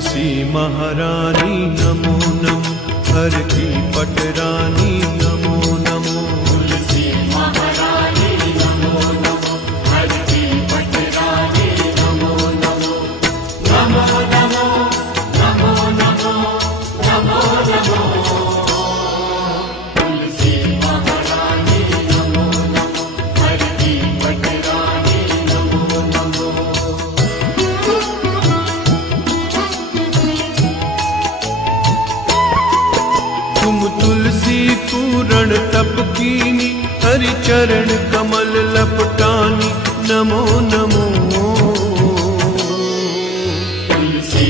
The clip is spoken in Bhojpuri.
तुलसी महारानी नमो नमो, हर की पटरानी नमो नमो। तुलसी महारानी नमो नमो, हर की पटरानी नमो नमो। नमो नमो नमो नमो नमो नमो। तुलसी महारानी नमो नमो, हर की पटरानी नमो नमो। तुम तुलसी पूरण तप कीनी, हरि चरण कमल लपटानी नमो नमो। तुलसी